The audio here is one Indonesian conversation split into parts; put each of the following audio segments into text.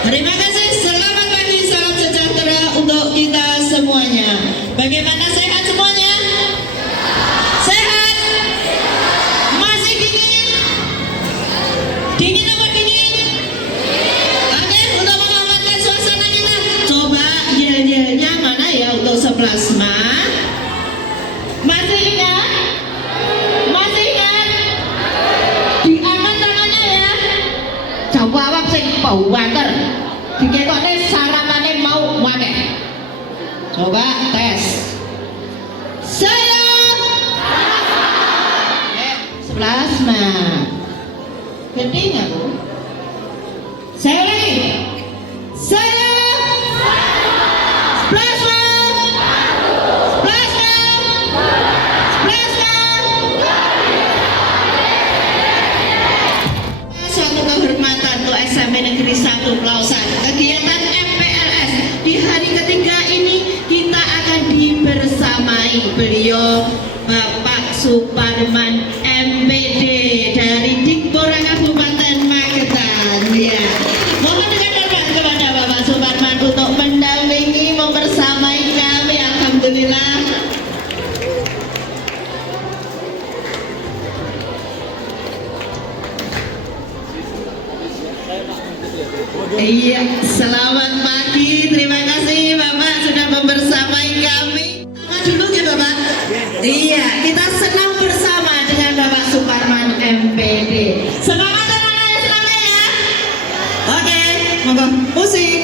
Terima kasih, selamat pagi, salam sejahtera untuk kita semuanya. Bagaimana, sehat semuanya? Sehat? Masih dingin? Dingin apa dingin? Oke, untuk mengamankan suasana kita, coba yel-yelnya mana ya untuk seplasma? Masih ingat? Masih ingat? Diangkat tangannya ya. Jawab sing bau water. Diketokne saramane mau wakeh. Coba tes. Saya plasma. Gede nggak Bu? Saya lagi. Saya plasma. Plasma. Plasma. Suatu kehormatan untuk SMP Negeri 1 Pelausan. Kegiatan MPLS di hari ketiga ini kita akan dibersamai beliau Bapak Suparman MPD dari Dikpora Kabupaten Magetan. Ya, mohon dengan hormat kepada Bapak Suparman untuk mendampingi membersamai kami. Alhamdulillah. Iya, selamat pagi. Terima kasih Bapak sudah membersamai kami. Sama dulu ya Bapak. Iya, kita senang bersama dengan Bapak Suparman MPD. Semangat teman-teman semangat ya. Oke, monggo musik.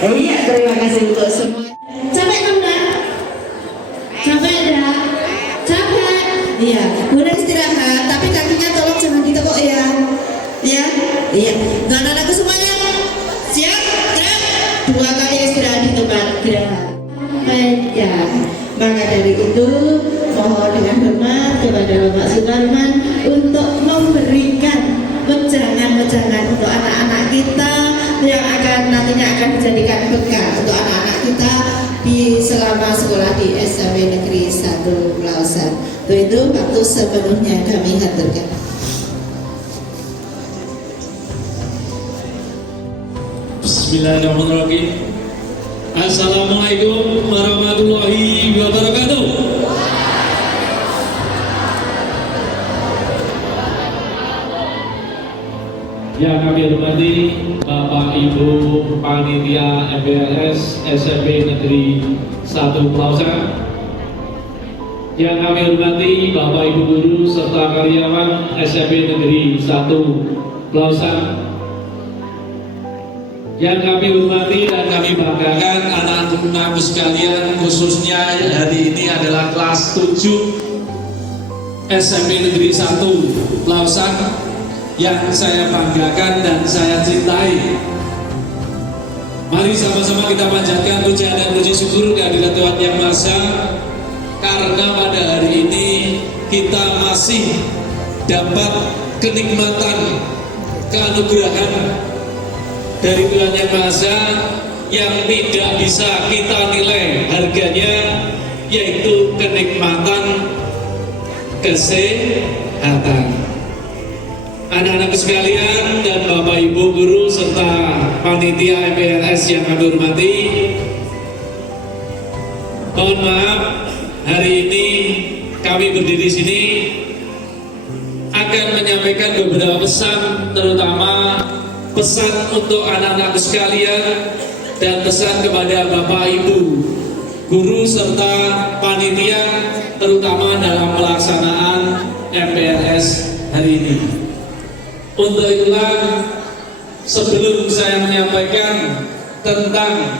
Iya, terima kasih untuk semua. Capek kan enggak? Capek enggak? Capek? Iya, boleh istirahat, tapi kakinya tolong jangan ditekuk ya. Ya, iya. Dan anakku semuanya siap? Gerak. 2 kali istirahat di tempat gerak. Ya, maka dari itu mohon dengan hormat kepada Bapak Suparman untuk memberikan wejangan-wejangan untuk anak-anak kita yang nantinya akan dijadikan bekal untuk anak-anak kita di selama sekolah di SMP Negeri 1 Pelausan. Untuk itu waktu sepenuhnya kami haturkan. Bismillahirrahmanirrahim. Assalamualaikum warahmatullahi wabarakatuh. Yang kami hormati Bapak Ibu Panitia MPLS SMP Negeri 1 Pelausan, yang kami hormati Bapak Ibu Guru serta karyawan SMP Negeri 1 Pelausan, yang kami hormati dan kami banggakan anak-anakku sekalian, khususnya hari ini adalah kelas 7 SMP Negeri 1 Pelausan yang saya banggakan dan saya cintai. Mari sama-sama kita panjatkan pujian dan puji syukur kehadirat Tuhan Yang Maha Esa, karena pada hari ini kita masih dapat kenikmatan, keanugerahan dari Tuhan Yang Maha Esa yang tidak bisa kita nilai harganya, yaitu kenikmatan kesehatan. Anak-anak sekalian dan Bapak Ibu Guru serta panitia MPLS yang kami hormati, mohon maaf, hari ini kami berdiri di sini akan menyampaikan beberapa pesan, terutama pesan untuk anak-anak sekalian dan pesan kepada Bapak Ibu Guru serta panitia, terutama dalam pelaksanaan MPLS hari ini. Untuk itulah, sebelum saya menyampaikan tentang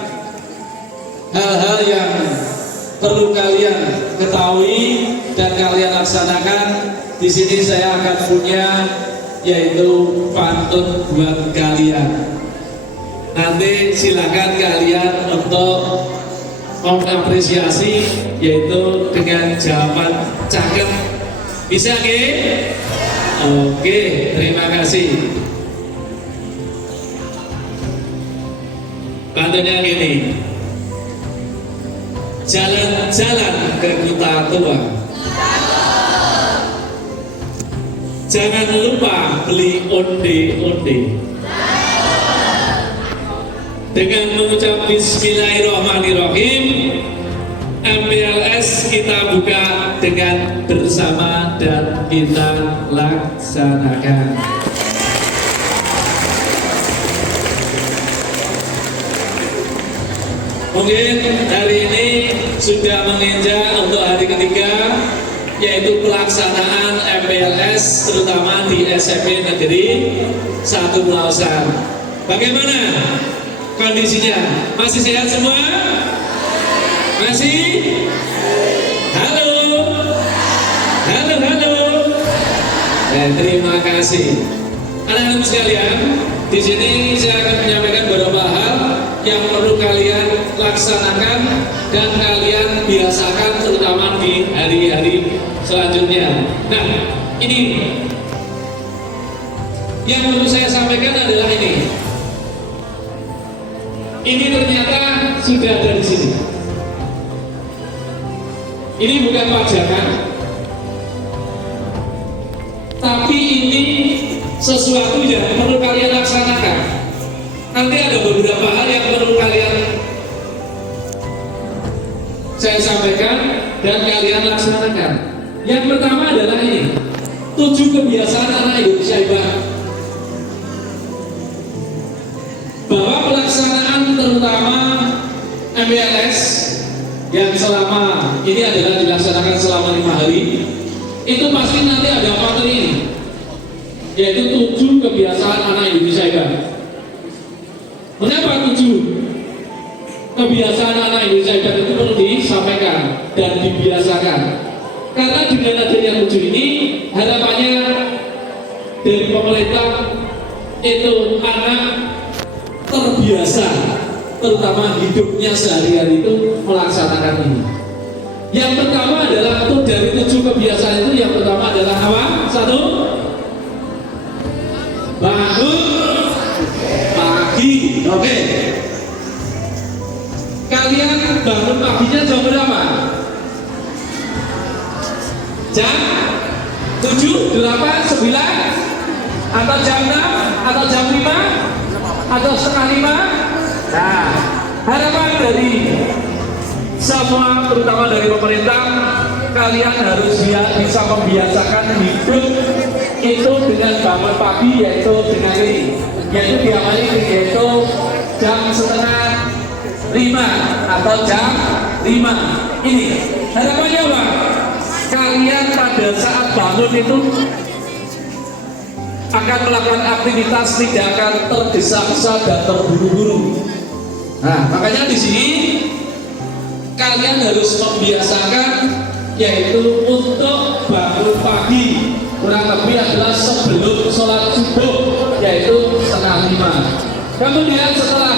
hal-hal yang perlu kalian ketahui dan kalian laksanakan, di sini saya akan punya yaitu pantun buat kalian. Nanti silakan kalian untuk mengapresiasi, yaitu dengan jawaban cakep. Bisa nggih? Oke, terima kasih. Pantunnya gini. Jalan-jalan ke kota tua, jangan lupa beli onde-onde. Dengan mengucap Bismillahirrahmanirrahim, MPLS kita buka dengan bersama dan kita laksanakan. Mungkin hari ini sudah menginjak untuk hari ketiga, yaitu pelaksanaan MPLS terutama di SMP Negeri 1 Pelausan. Bagaimana kondisinya? Masih sehat semua? Masih? Halo? Halo, halo? Terima kasih. Anak-anak sekalian, di sini saya akan menyampaikan beberapa hal yang perlu kalian laksanakan dan kalian biasakan, terutama di hari-hari selanjutnya. Nah, ini yang perlu saya sampaikan adalah ini. Ini ternyata sudah ada di sini. Ini bukan pajangan, tapi ini sesuatu yang perlu kalian laksanakan. Nanti ada beberapa hal yang perlu kalian saya sampaikan dan kalian laksanakan. Yang pertama adalah ini, 7 kebiasaan anak Indonesia hebat. Bahwa pelaksanaan terutama MPLS yang selama ini adalah dilaksanakan selama 5 hari, itu pasti nanti ada materi ini, yaitu 7 kebiasaan anak Indonesia hebat. Mengapa 7 kebiasaan anak Indonesia hebat itu perlu disampaikan dan dibiasakan? Karena dengan adanya 7 ini, harapannya dari pemerintah itu anak terbiasa, terutama hidupnya sehari-hari itu melaksanakan ini. Yang pertama adalah untuk dari 7 kebiasaan itu, yang pertama adalah apa? 1, bangun pagi. Oke. Kalian bangun paginya jam berapa? Jam 7, 8, 9, atau jam 6, atau jam 5, atau setengah 5? Nah, harapan dari semua, terutama dari pemerintah, kalian harus bisa membiasakan hidup itu dengan bangun pagi, yaitu dengan ini, yaitu diawali yaitu jam setengah 5 atau jam 5. Ini harapannya apa? Kalian pada saat bangun itu akan melakukan aktivitas, tidak akan tergesa-gesa dan terburu-buru. Nah, makanya di sini kalian harus membiasakan, yaitu untuk bangun pagi kurang lebih adalah sebelum sholat subuh, yaitu setengah 5. Kemudian setelah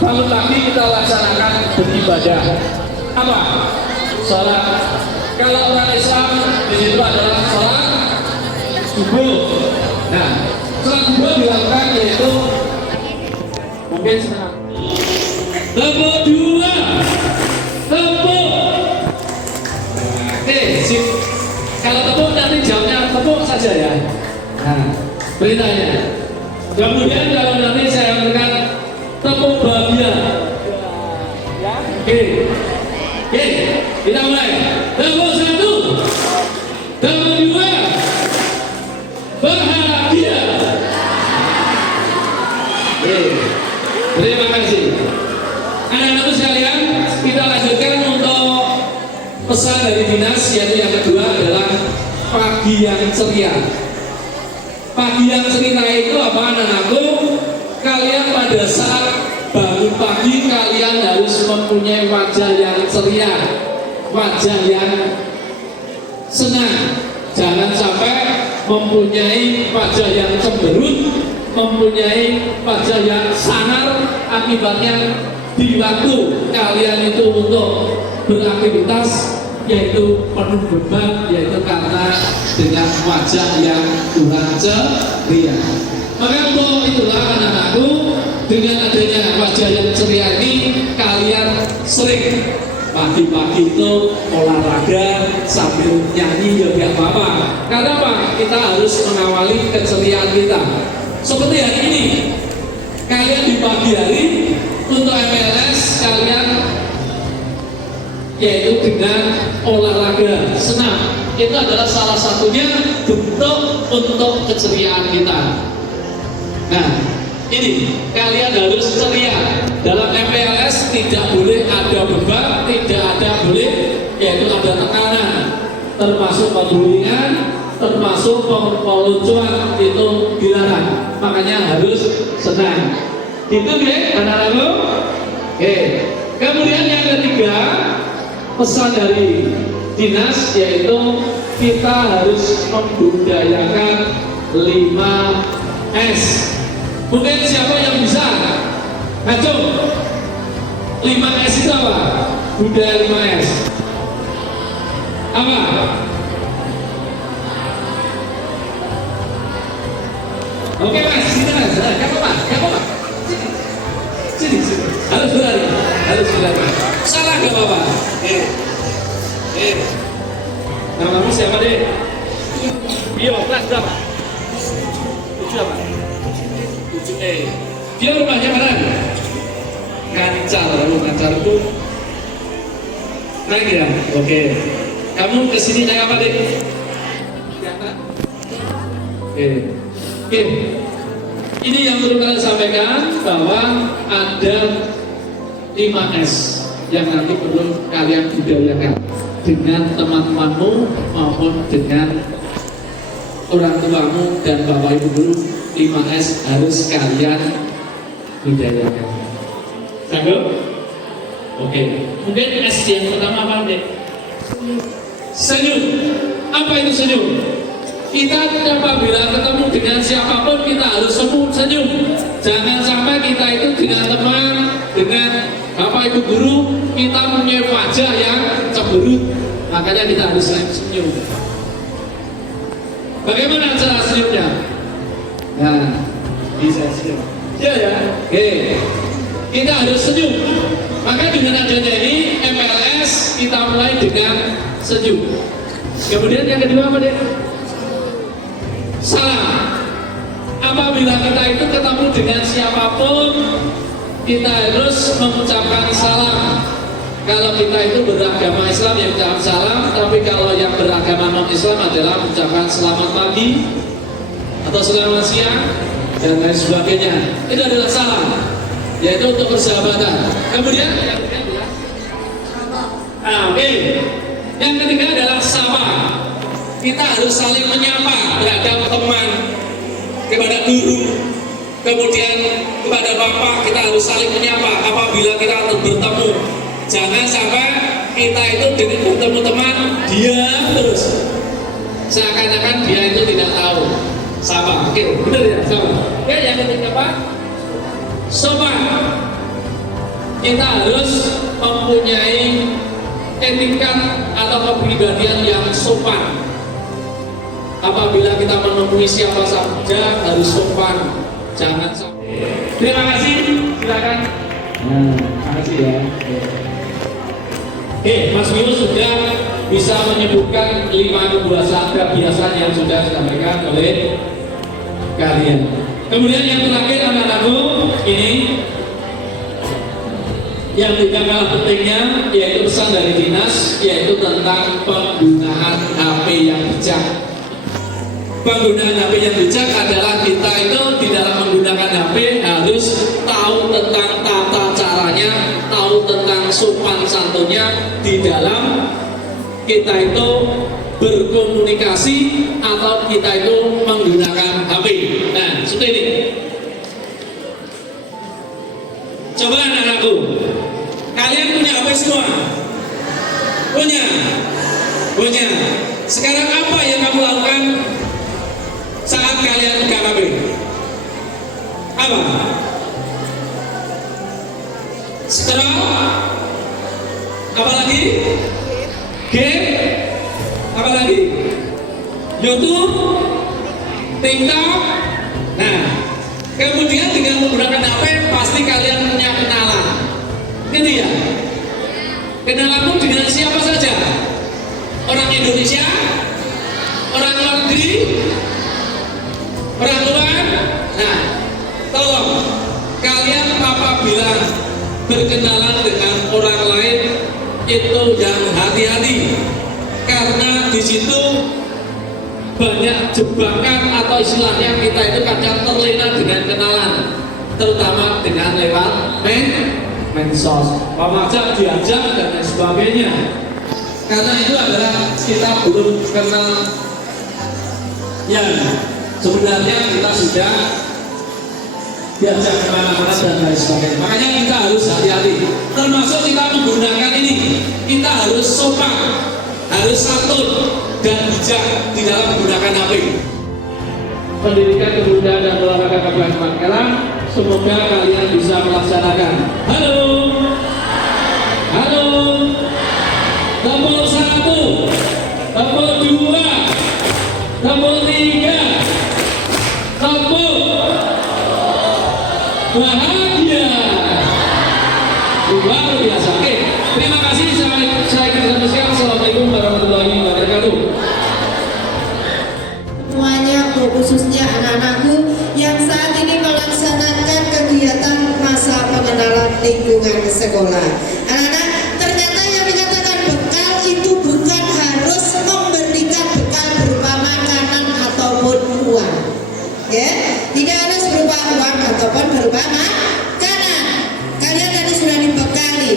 bangun pagi kita laksanakan beribadah. Apa? Sholat. Kalau orang Islam di situ adalah sholat subuh. Nah, sholat subuh dilakukan yaitu mungkin setengah. Tepuk 2, tepuk. Oke, sip. Kalau tepuk nanti jamnya tepuk saja ya. Nah, beritanya. Kemudian kalau nanti saya berikan tepuk bahagia. Oke, oke, kita mulai. Tepuk 1, tepuk 2, bahagia. Oke, terima kasih. Anak-anakku sekalian, kita lanjutkan untuk pesan dari dinas, yaitu yang kedua adalah pagi yang ceria. Pagi yang ceria itu apa, anak-anakku? Kalian pada saat bangun pagi, kalian harus mempunyai wajah yang ceria, wajah yang senang. Jangan sampai mempunyai wajah yang cemberut, mempunyai wajah yang sangar. Akibatnya di waktu kalian itu untuk beraktivitas yaitu penuh beban, yaitu karena dengan wajah yang kurang ceria. Maka untuk itulah anak-anakku, dengan adanya wajah yang ceria ini, kalian sering pagi-pagi itu olahraga sambil nyanyi ya gak apa-apa. Karena apa? Kita harus mengawali keceriaan kita. Seperti hari ini, kalian di pagi hari untuk MPLS kalian yaitu dengan olahraga senam. Itu adalah salah satunya bentuk untuk keceriaan kita. Nah, ini kalian harus ceria. Dalam MPLS tidak boleh ada beban, tidak ada boleh yaitu ada tekanan, termasuk pembulian, termasuk peluncuran itu dilarang. Makanya harus senang. Gitu ya, anak-anakku. Oke. Kemudian yang ketiga, pesan dari dinas yaitu kita harus membudayakan 5S. Mungkin siapa yang bisa? Ayo, 5S itu apa? Budaya 5S apa? Oke mas, sini mas, gak apa-apa. Sini. Harus berlari. Salah gak apa-apa. Namamu siapa deh? Bio, kelas berapa? 7 apa? 7E. Bio rumahnya mana? Ngancar itu naik ya? Oke. Kamu kesini naik apa deh? Oke. Ini yang perlu kalian sampaikan bahwa ada 5S. yang nanti perlu kalian budayakan dengan teman-temanmu maupun dengan orang tuamu dan bapak ibu guru. 5S harus kalian budayakan. Sanggup? Oke. Mungkin S yang pertama apa deh? Senyum. Apa itu senyum? Kita apabila ketemu dengan siapapun kita harus senyum. Jangan sampai kita itu dengan teman, dengan bapak ibu guru kita punya wajah yang cemberut. Makanya kita harus senyum. Bagaimana cara senyumnya? Nah, bisa senyum. Ya. Oke. Kita harus senyum. Maka dengan adanya ini MPLS kita mulai dengan senyum. Kemudian yang kedua apa deh? Salam. Apabila kita itu ketemu dengan siapapun, kita harus mengucapkan salam. Kalau kita itu beragama Islam yang ucapkan salam, tapi kalau yang beragama non-Islam adalah mengucapkan selamat pagi atau selamat siang dan lain sebagainya. Itu adalah salam, yaitu untuk persahabatan. Kemudian yang ketiga adalah yang ketiga adalah sapa. Kita harus saling menyapa terhadap teman, kepada guru, kemudian kepada bapak. Kita harus saling menyapa apabila kita bertemu. Jangan sampai kita itu dengan bertemu teman diam terus, seakan-akan dia itu tidak tahu. Sama, oke, benar ya, sama. Oke, yang ketiga apa? Sopan. Kita harus mempunyai etikat atau kepribadian yang sopan. Apabila kita menemui siapa saja harus sopan, jangan sampai. Terima kasih, silakan. Terima kasih ya. Mas Wio sudah bisa menyebutkan 5 kebiasaan yang sudah disampaikan oleh kalian. Kemudian yang terakhir anak-anakku ini yang tidak kalah pentingnya, yaitu pesan dari dinas, yaitu tentang penggunaan HP yang bijak. Penggunaan HP yang bijak adalah kita itu di dalam menggunakan HP harus tahu tentang tata caranya, tahu tentang sopan santunnya di dalam kita itu berkomunikasi atau kita itu menggunakan HP. Nah, seperti ini. Coba anak-anakku, kalian punya HP semua? Punya? Punya. Sekarang apa yang kamu lakukan saat kalian pegang HP? Apa? Scroll? Apa lagi? Game? Apa lagi? YouTube? TikTok? Nah, kemudian dengan menggunakan HP pasti kalian punya kenalan. Gitu ya? Kenalanmu dengan siapa saja? Orang Indonesia? Orang luar negeri? Orang luar? Nah, tolong kalian apabila berkenalan dengan orang lain itu yang hati-hati, karena di situ banyak jebakan atau istilahnya kita itu kadang terlena dengan kenalan, terutama dengan lewat medsos, pemajak, diajak dan lain sebagainya. Karena itu adalah kita belum kenal yang sebenarnya kita sudah diajak kemana-mana dan lain sebagainya. Makanya kita harus hati-hati. Termasuk kita menggunakan ini, kita harus sopan, harus santun dan bijak di dalam menggunakan HP. Pendidikan Kebudayaan dan Olahraga Kabupaten Pangkalan, semoga kalian bisa melaksanakan. Halo, halo. Tombol 1, tombol 2, tombol 3, tombol bahagia. Luar biasa. Oke, terima kasih. Saya kira sekian. Assalamualaikum warahmatullahi wabarakatuh. Semuanya, khususnya anak-anakku yang saat ini melaksanakan kegiatan masa pengenalan lingkungan sekolah. Anak-anak, ternyata yang dikatakan bekal itu bukan harus memberikan bekal berupa makanan ataupun uang, ya, tidak harus berupa uang ataupun berupa makanan. Kalian tadi sudah dibekali,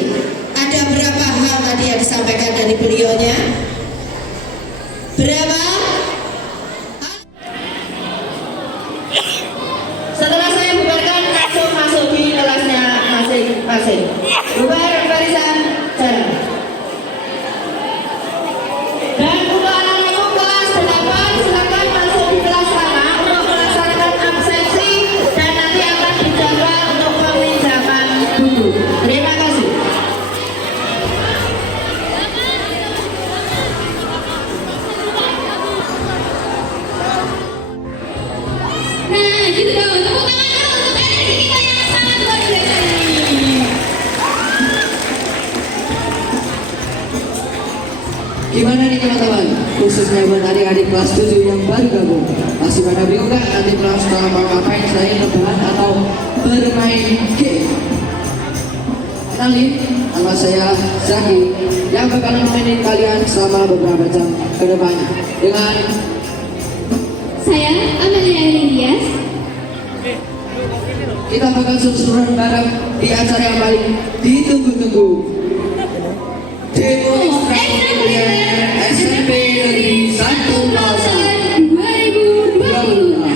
ada Gimana nih teman-teman? Khususnya buat adik-adik kelas 7 yang baru gabung. Masih pada bingung nggak nanti pulang sekolah mau ngapain selain rebahan atau bermain game? Kenalin, nama saya Zaki yang bakal nemenin kalian selama beberapa jam ke depan dengan Saya Amelia Elias. kita bakal seru-seruan bareng di acara yang paling ditunggu-tunggu. Demo Ekstrakurikuler SMP Negeri 1 Plaza 2020.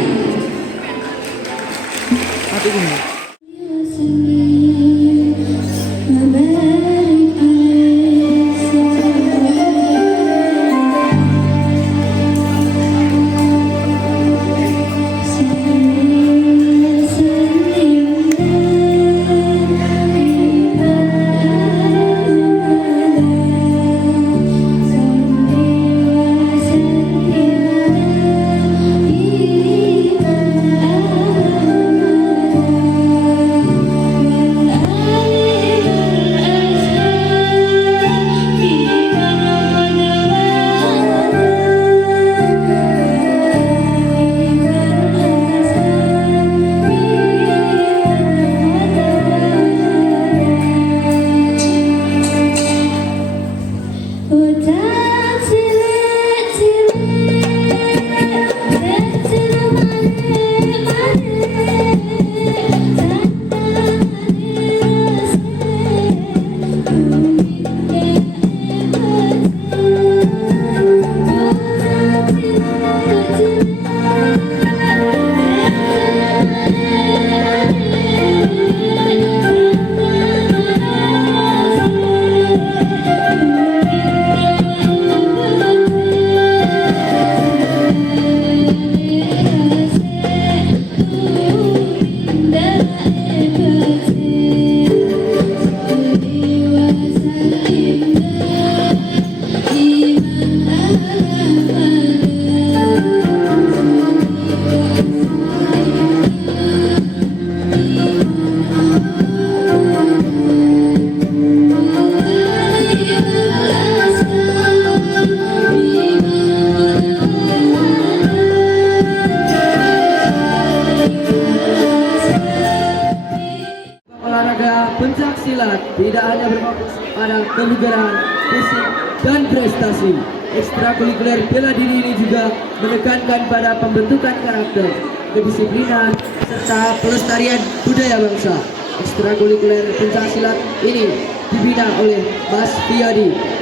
olahraga pencak silat tidak hanya berfokus pada kebugaran fisik dan prestasi. Ekstrakurikuler bela diri ini juga menekankan pada pembentukan karakter, kedisiplinan, serta pelestarian budaya bangsa. Ekstrakurikuler pencak silat ini dibina oleh Mas Fiyadi.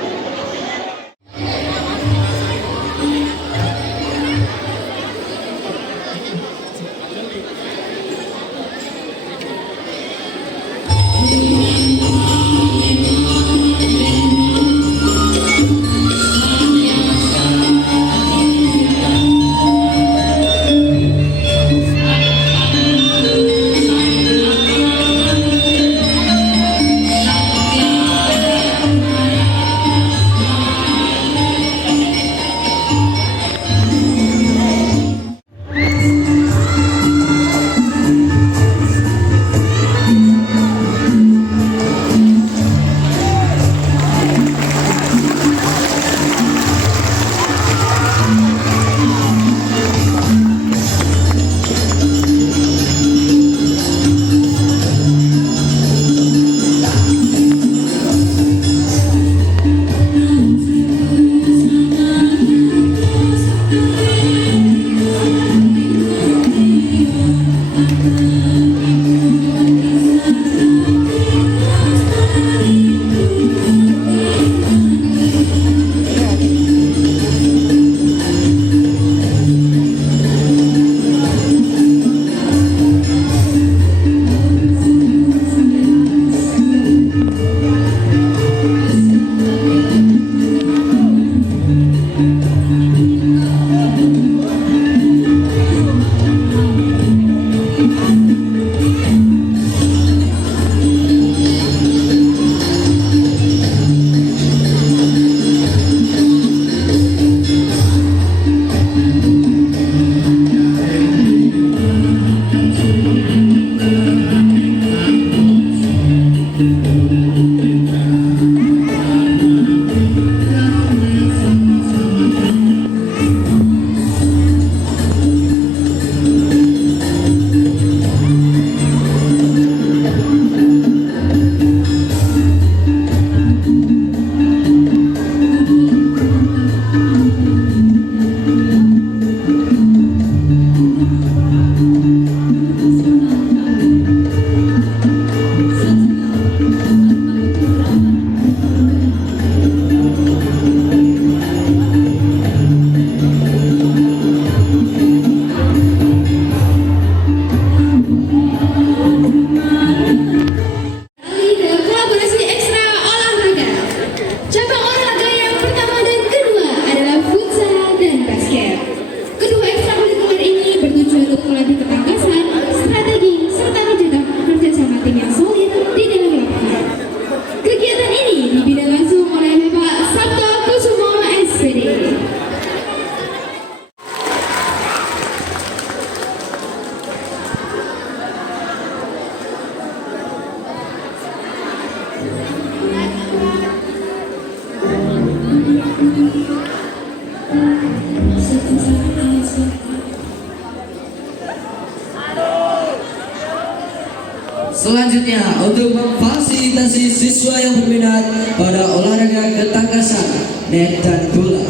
Selanjutnya, untuk memfasilitasi siswa yang berminat pada olahraga ketangkasan, net dan bola,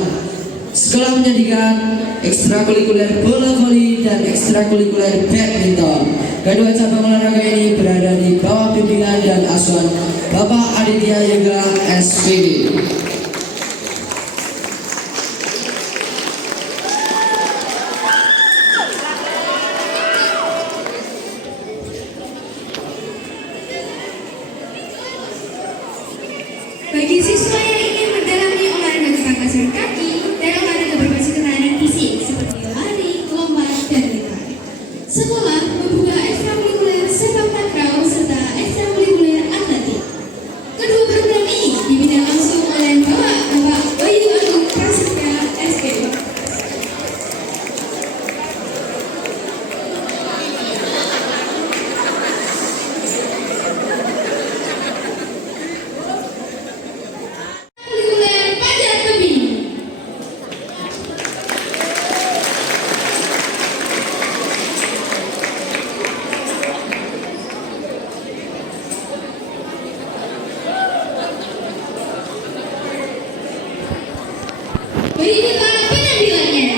sekolah menjadikan ekstrakurikuler bola voli dan ekstrakurikuler badminton. Kedua cabang olahraga ini berada di bawah bimbingan dan asuhan Bapak Aditya Yoga SPD. Bagi siswa yang ingin mendalami olahraga ketangkasan kaki dan olahraga berbasis ketahanan fisik seperti lari, lompat, dan lari, sekolah membuka ekstrakurikuler sepak takraw serta ekstrakurikuler atletik. Kedua program ini dibina langsung oleh Bapak Bayu Agung Prasetya SPD. Ekstrakurikuler panjat tebing. Berikutlah penampilannya.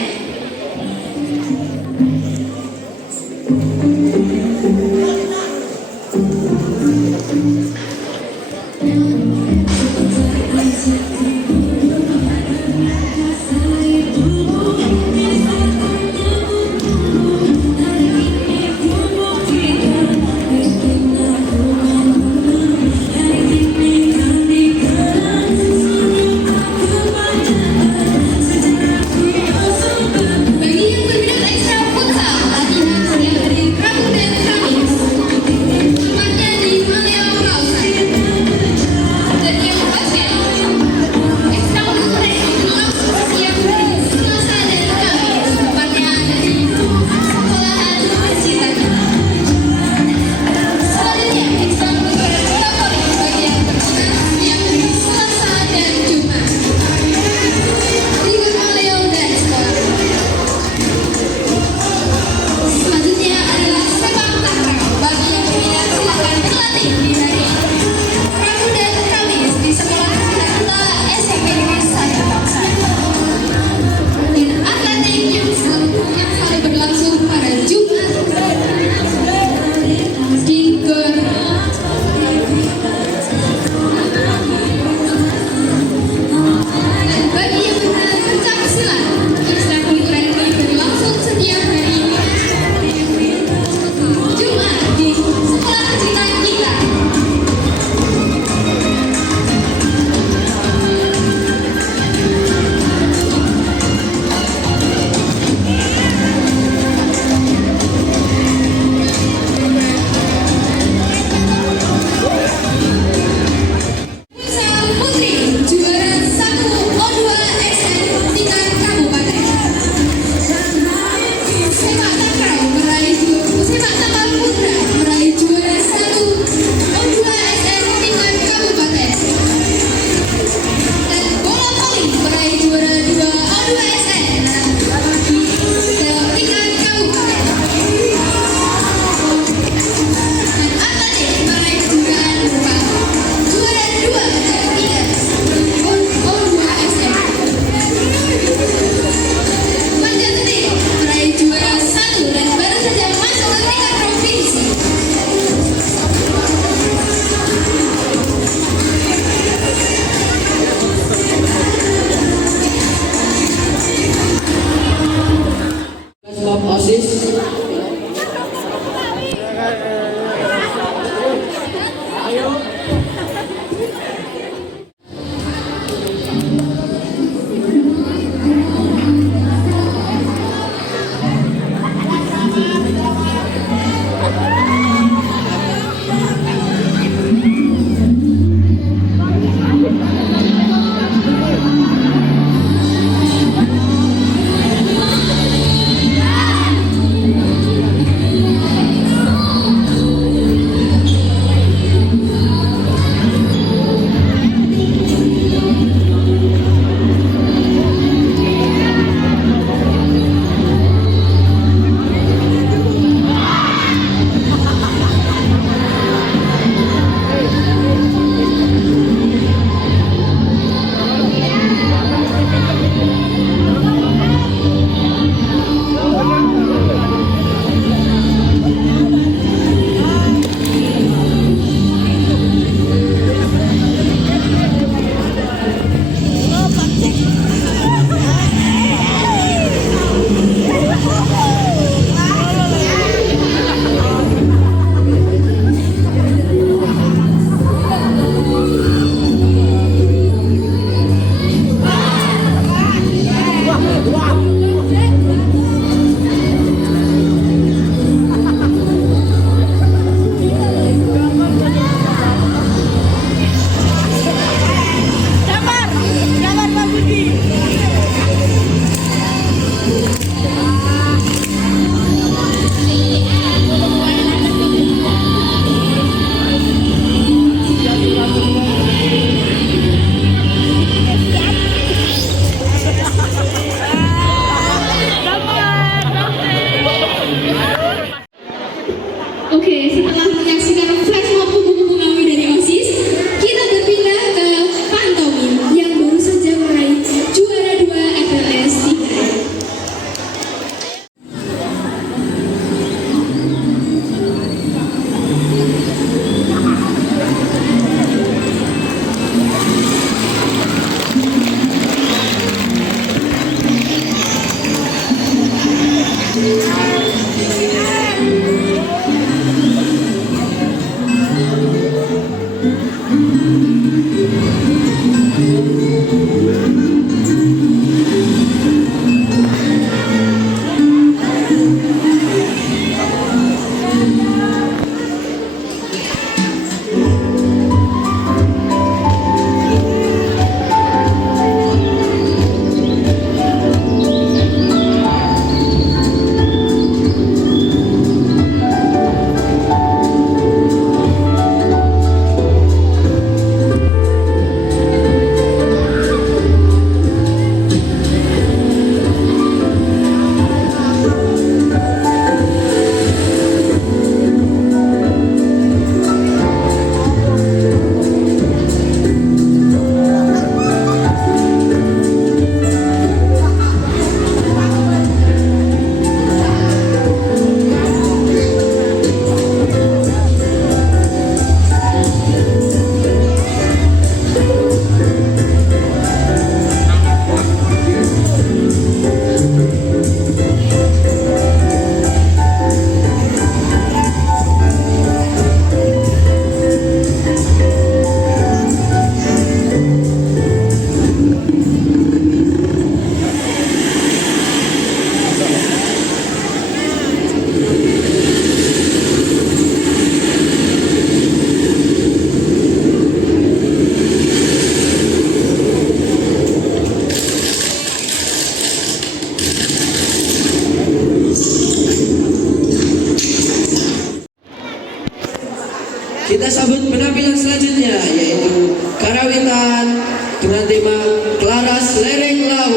dengan tema Klaras Lereng Lau.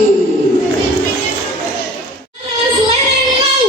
Klaras Lereng Lau.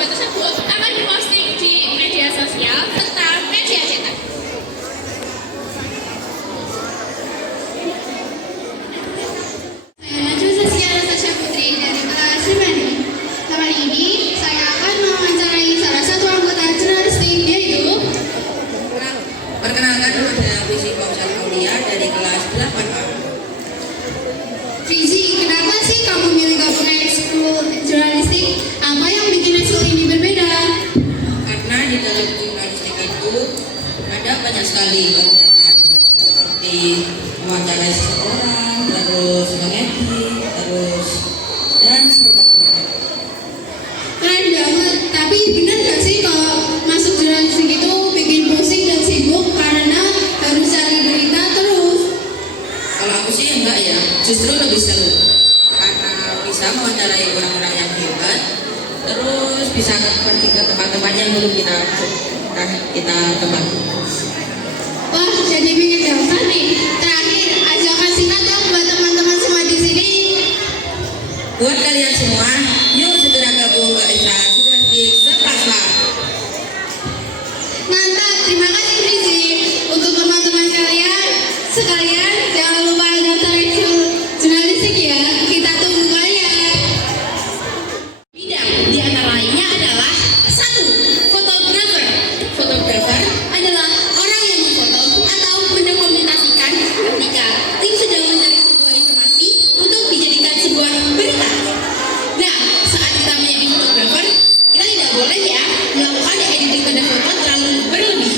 lomba tersebut akan diposting di media sosial serta media cetak. Saya Najwa Zaskia Anastasia Putri dari kelas 5D. Kali ini saya akan mewawancarai salah satu anggota jurnalistik yaitu Perkenalkan, nama saya Fizi Fauzan Aulia dari kelas 8A. Fizi. Kenapa sih kamu milih gabung ekskul jurnalistik? Apa yang bikin ekskul ini berbeda? Karena di dalam jurnalistik itu ada banyak sekali kegiatan seperti mewawancarai seseorang, terus mengedit, dan sebagainya. Keren banget. Tapi benar gak sih kalau masuk jurnalistik itu bikin pusing dan sibuk karena harus cari berita terus? Kalau aku sih enggak ya, justru lebih seru karena bisa mewawancarai orang-orang yang hebat, terus bisa pergi ke tempat-tempat yang belum kita teman. Wah, jadi bikin daftar nih. Terakhir, ajakan singkat dong buat teman-teman semua di sini. Buat kalian semua, yuk segera gabung ke ekstra jurnalistik Sepasma. Mantap, terima kasih Fizi. Untuk teman-teman sekalian, jangan lupa daftar ekskul jurnalistik ya. Kita tunggu kalian. Bidang di antara lainnya adalah 1. Fotografer. Fotografer adalah orang yang memfoto atau mendokumentasikan ketika tim sedang mencari sebuah informasi untuk dijadikan sebuah berita. Nah, saat kita menjadi fotografer, kita tidak boleh ya melakukan editing pada foto terlalu berlebih.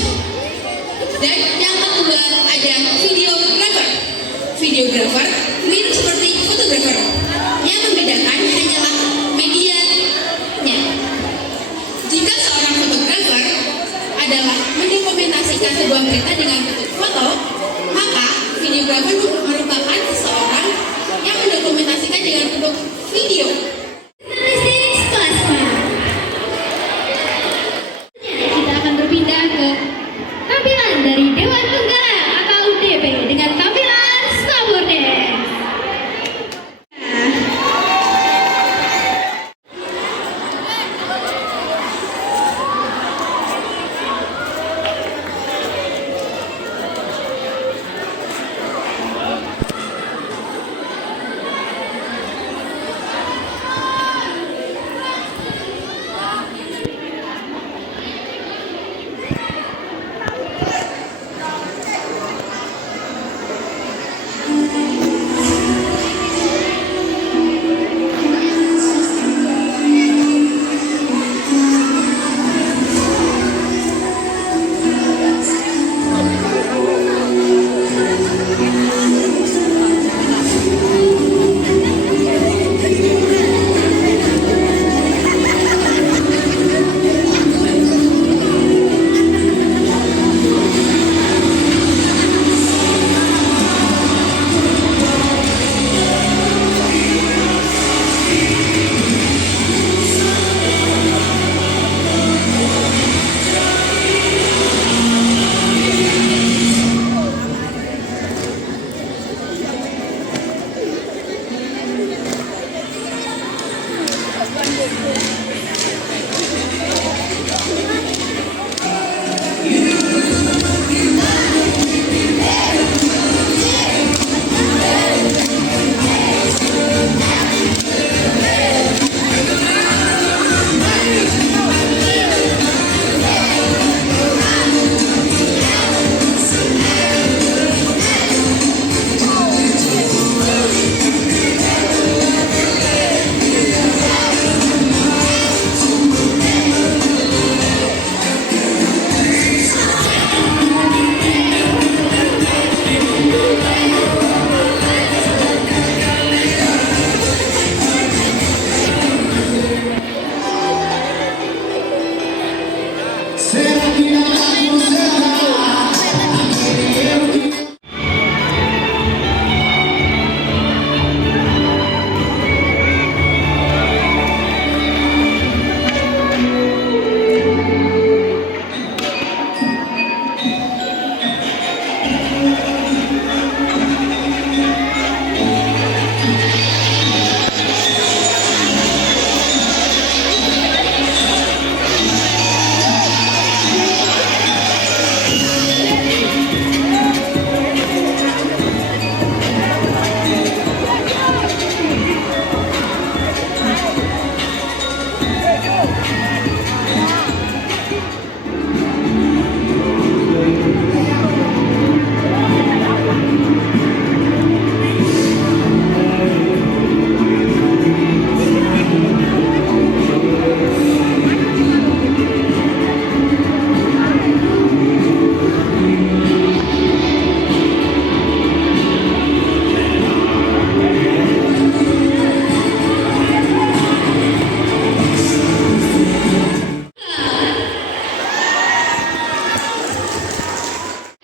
Dan yang kedua ada videographer. Videographer mirip seperti fotografer. Yang membedakan hanyalah medianya. Jika seorang fotografer adalah mendokumentasikan sebuah berita dengan bentuk foto, maka videographer merupakan seseorang yang mendokumentasikan dengan bentuk video. Jurnalistik Sepasma. Kita akan berpindah ke tampilan dari Dewan Penggarap atau DP dengan tampilan Sabor Dance.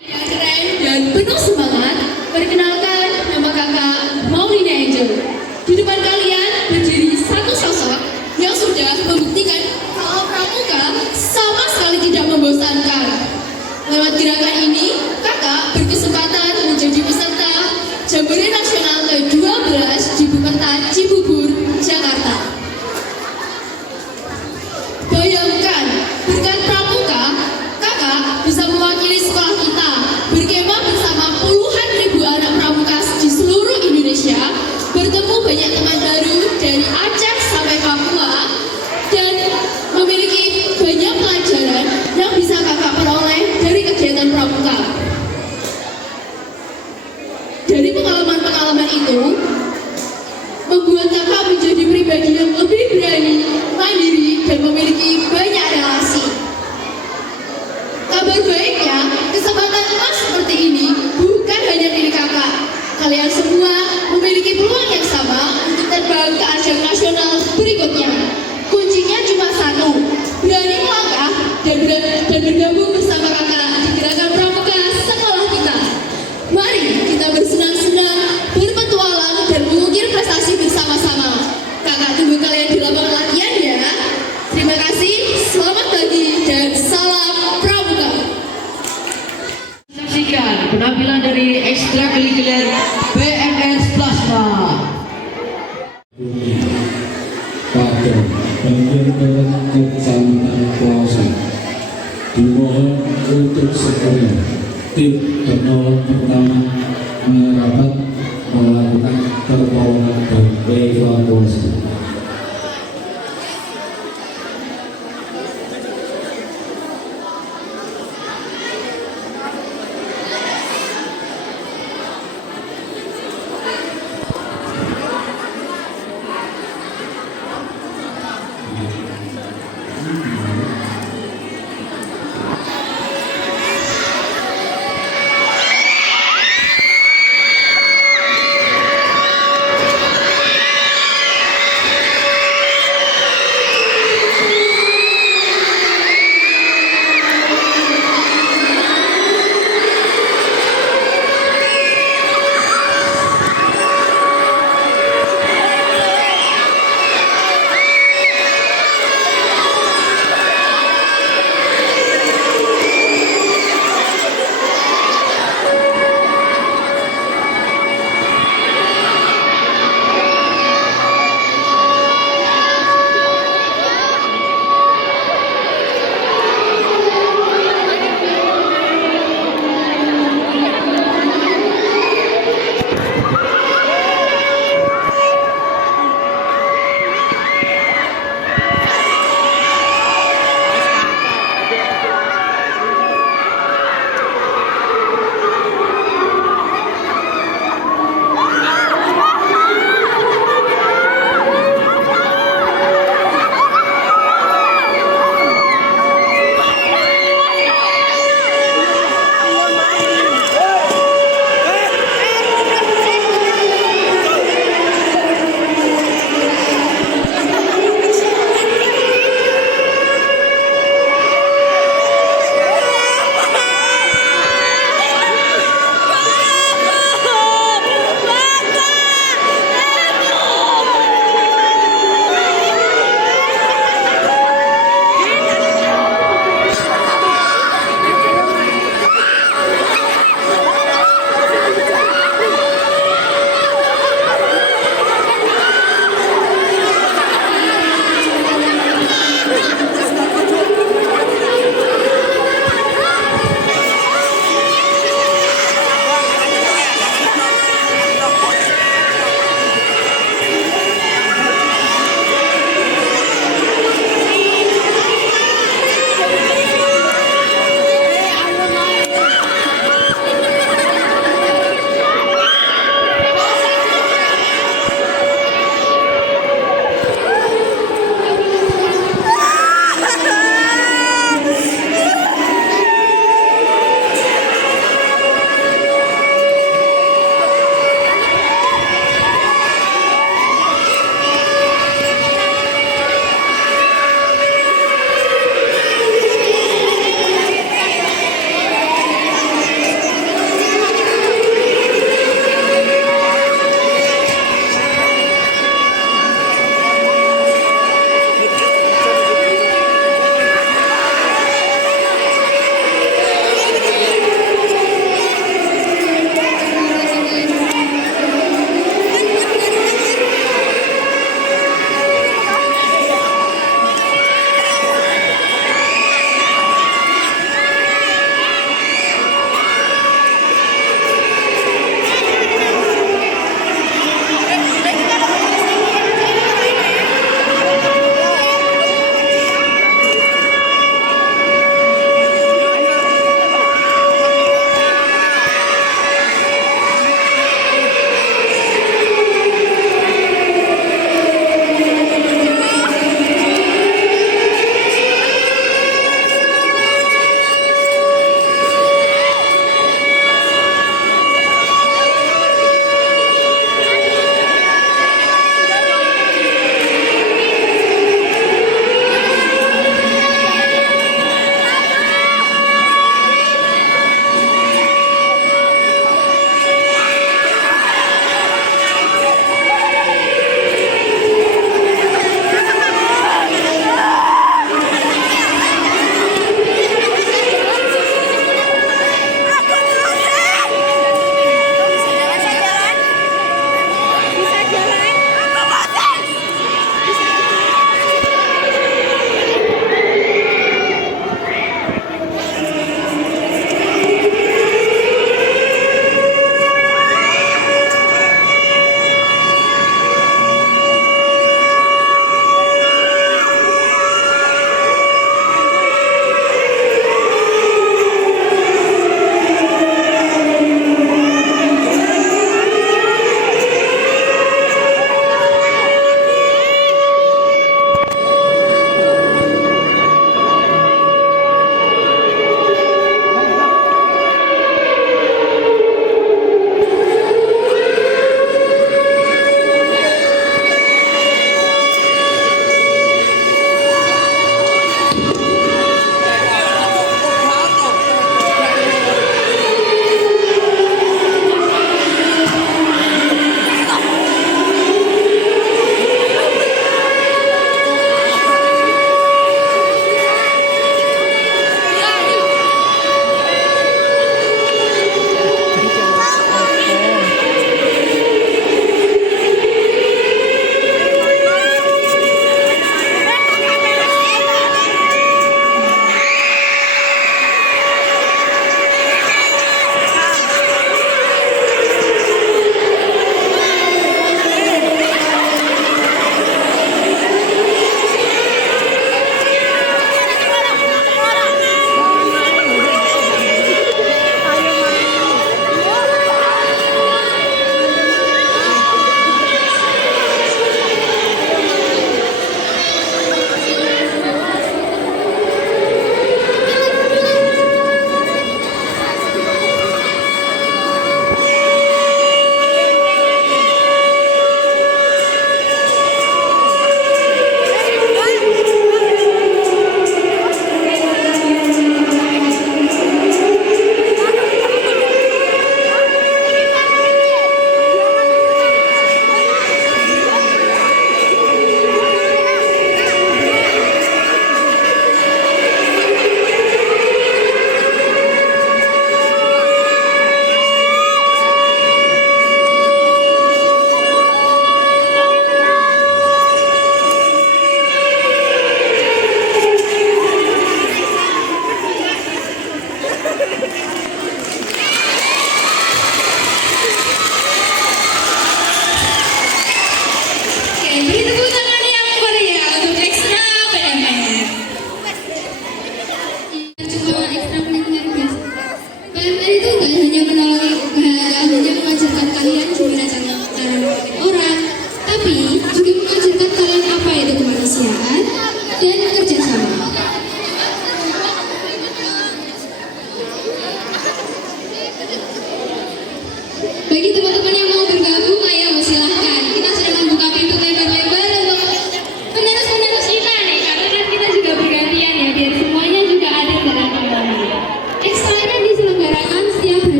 Yang keren dan penuh semangat, perkenalkan nama kakak Maulina Angel. Di depan kalian berdiri satu sosok yang sudah membuktikan kalau pramuka sama sekali tidak membosankan. Lewat gerakan ini, kakak berkesempatan menjadi peserta Jambore Nasional ke-12 di Buperta Cibubur, Jakarta. Bayangkan, berkat pramuka, kakak bisa mewakili sekolah kita berkemah bersama puluhan ribu anak pramuka di seluruh Indonesia, bertemu banyak teman baru dari Aceh sampai Papua, dan memiliki banyak pelajaran yang bisa kakak peroleh dari kegiatan pramuka. Dari pengalaman-pengalaman itu, membuat kakak menjadi pribadi yang lebih berani, mandiri, dan memiliki banyak relasi. Kabar baiknya, kesempatan emas seperti ini bukan hanya milik kakak. Kalian semua memiliki peluang yang sama untuk terbang ke ajang nasional berikutnya. Kuncinya cuma satu, berani melangkah dan bergabung bersama kakak di gerakan pramuka sekolah kita. Mari kita bersenang-senang, berpetualang, dan mengukir prestasi bersama-sama. Kakak tunggu kalian di lapangan latihan ya. Terima kasih, selamat pagi, dan salam pramuka. Saksikan penampilan dari ekstrakurikuler BMS Plasma. Pada bagian kecamatan Pelausan dimohon untuk segera tim penolong pertama merapat melakukan pertolongan dan evakuasi.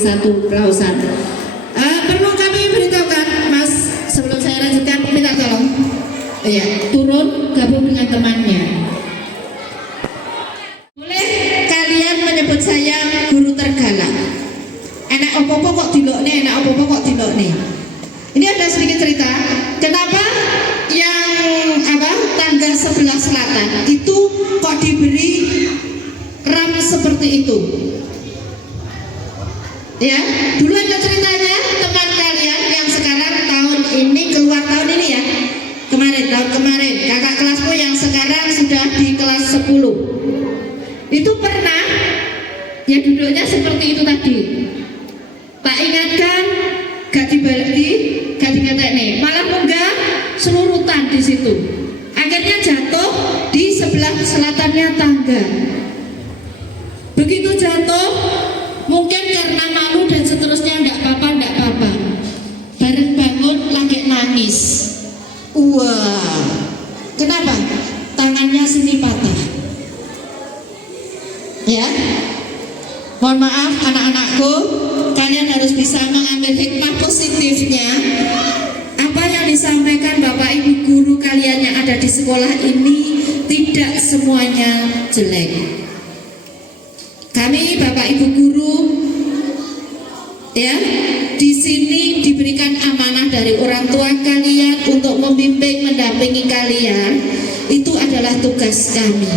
1 Pelausan. Perlu kami beritahukan, Mas, sebelum saya lanjutkan, minta tolong ya, turun gabung dengan temannya. Boleh kalian menyebut saya guru tergalak. Enak opo-opo kok dilokne, enak opo-opo kok dilokne. Ini ada sedikit cerita. Kenapa yang tangga sebelah selatan itu kok diberi ram seperti itu? Ya, dulu ada ceritanya teman kalian yang sekarang tahun ini keluar tahun ini ya. Tahun kemarin, kakak kelasku yang sekarang sudah di kelas 10. Itu pernah ya duduknya seperti itu tadi. Tak ingatkan, gak dibagi, gak diingatkan nih, malah munggah selurutan di situ. Akhirnya jatuh di sebelah selatannya tangga. Begitu jatuh, mungkin karena malu dan seterusnya, enggak apa-apa. Bareng bangun lagi nangis. Wah, kenapa? Tangannya sini patah. Ya, mohon maaf anak-anakku, kalian harus bisa mengambil hikmah positifnya. Apa yang disampaikan Bapak Ibu guru kalian yang ada di sekolah ini tidak semuanya jelek. Kami Bapak Ibu guru ya, di sini diberikan amanah dari orang tua kalian untuk membimbing, mendampingi kalian. Itu adalah tugas kami.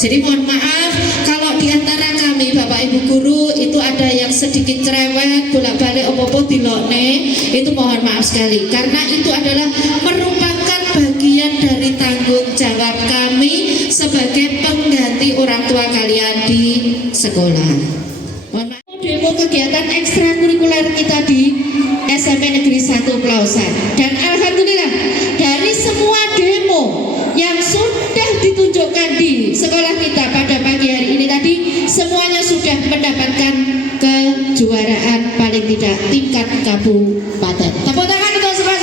Jadi mohon maaf kalau di antara kami Bapak Ibu guru itu ada yang sedikit cerewet, bolak-balik opo-opo dilokne, itu mohon maaf sekali, karena itu adalah merupakan bagian dari tanggung jawab kami sebagai pengganti orang tua kalian di sekolah. Mohon maaf. Demo kegiatan ekstrakurikuler kita di SMP Negeri 1 Pelausan, dan alhamdulillah dari semua demo yang sudah ditunjukkan di sekolah kita pada pagi hari ini tadi, semuanya sudah mendapatkan kejuaraan paling tidak tingkat kabupaten. Tepuk tangan untuk semua.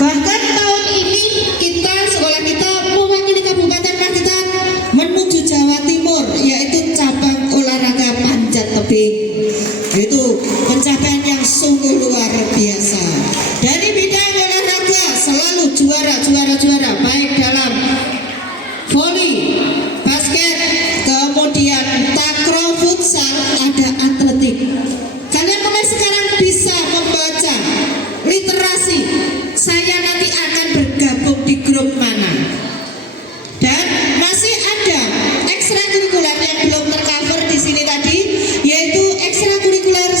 Bahkan tahun ini kita, sekolah kita mewakili kabupaten Pacitan menuju Jawa Timur, yaitu cabang olahraga panjat tebing. Itu pencapaian yang sungguh luar biasa. Dari bidang olahraga selalu juara, baik dalam voli, basket, kemudian takraw, futsal, ada atletik. Kalian mulai sekarang bisa membaca literasi. Saya nanti akan bergabung di grup mana. Dan masih ada ekstrakurikuler yang belum tercover di sini tadi, yaitu ekstrakurikuler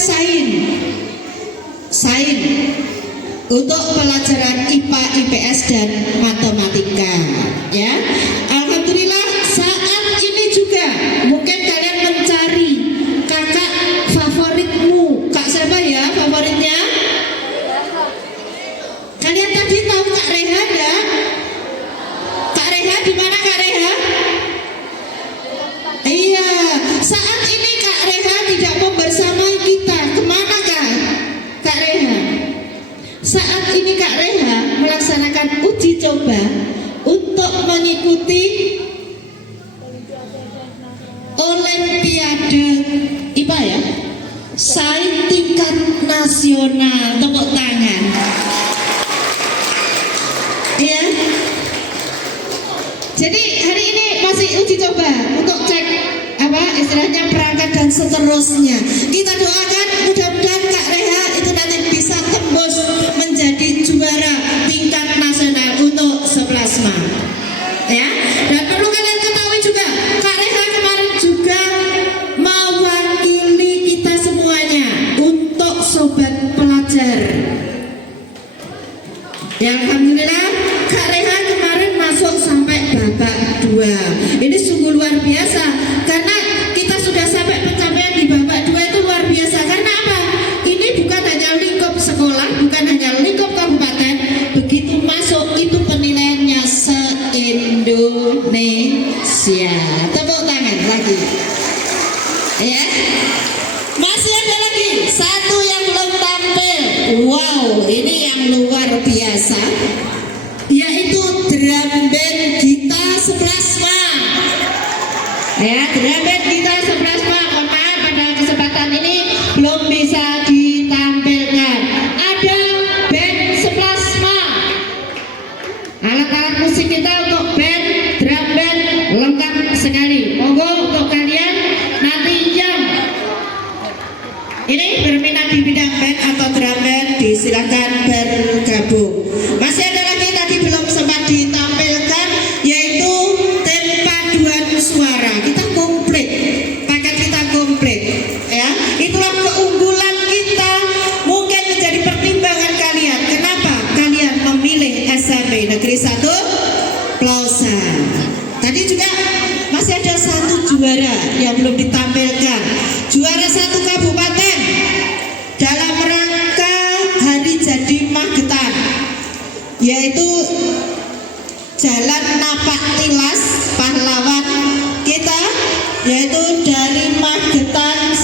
sains untuk pelajaran IPA, IPS dan matematika. Ya, alhamdulillah saat ini juga mungkin kalian mencari kakak favoritmu. Kak siapa ya favoritnya? Kalian tadi tahu Kak Reha enggak? Kak Reha di mana Kak Reha? Iya, saat ini Kak Reha tidak mau bersama kita. Kemana Kak Reha? Saat ini Kak Reha melaksanakan uji coba untuk mengikuti Olimpiade IPA ya, sains tingkat nasional. Tepuk tangan. Ya. Jadi hari ini masih uji coba untuk cek istilahnya perangkat dan seterusnya. Kita doakan mudah-mudahan Kak Reha itu nanti bisa tembus menjadi juara tingkat nasional untuk seplasma. Ya. Dan perlu kalian ketahui juga, Kak Reha kemarin juga mewakili kita semuanya untuk sobat pelajar. Ya, alhamdulillah Kak Reha kemarin masuk sampai babak 2. Ini sungguh luar biasa, karena kita sudah sampai pencapaian di babak 2 itu luar biasa. Karena apa? Ini bukan hanya lingkup sekolah, bukan hanya lingkup kabupaten. Begitu masuk itu penilaiannya se-Indonesia. Tepuk tangan lagi. Ya. Masih ada lagi satu yang belum tampil. Wow, ini yang luar biasa, yaitu drum band kita seplasma. Ya, drum band kita 11 Pak. Mohon maaf pada kesempatan ini belum bisa ditampilkan. Ada band 11 Pak. Alat-alat musik kita untuk band, drum band lengkap sekali. Monggo untuk kalian nanti yang ini berminat di bidang band atau drum band disilakan bergabung. Masih ada lagi tadi belum sempat ditampilkan yaitu tim paduan suara. Kita komplit, paket kita komplit ya. Itulah keunggulan kita, mungkin menjadi pertimbangan kalian. Kenapa kalian memilih SMP Negeri 1 Plausan? Tadi juga masih ada satu juara yang belum ditampilkan. Juara 1 kabupaten dalam rangka Hari Jadi Magetan, yaitu Jalan Napak Tilas pahlawan kita, yaitu dari Magetan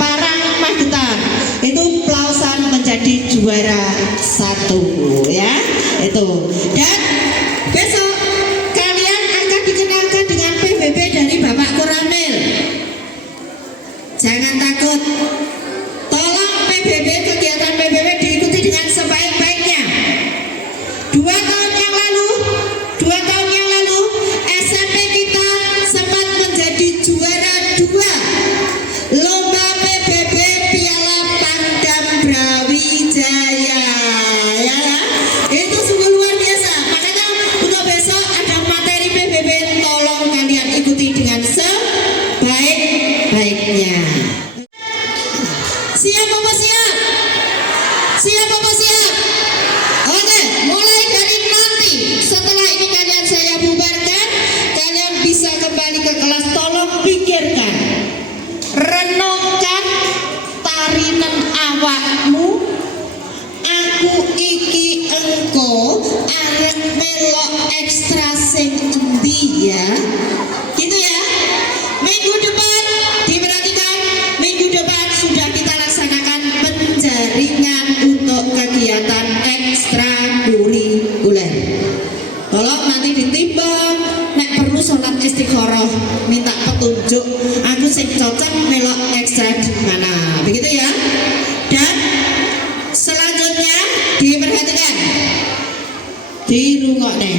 Parang Magetan. Itu Plausan menjadi juara 1 ya. Itu. Dan besok kalian akan dikenalkan dengan PBB dari Bapak Kuramil. Jangan takut. Tolong PBB, kegiatan PBB diikuti dengan sebaik-baiknya. 2 tahun yang lalu SMP kita sempat menjadi juara 2 lomba PBB Piala Pangdam Brawijaya ya. Itu sungguh luar biasa. Makanya untuk besok ada materi PBB, tolong kalian ikuti dengan sebaik-baiknya. Siap apa siap? Siap apa siap? Oke, mulai dari nanti setelah ini kalian saya bubarkan, kalian bisa kembali ke kelas. Tolong pikirkan, renungkan tarinan awakmu. Aku iki engko arep melok ekstra sing endi ya? Gitu ya. Minggu depan diperhatikan, minggu depan sudah kita laksanakan penjaringan untuk kegiatan ekstrakurikuler. Tolong nanti ditimbang, nek perlu sholat istikharah, minta petunjuk, aku sing cocok melok ekstra di mana, begitu ya. Dan selanjutnya diperhatikan, dirungokne.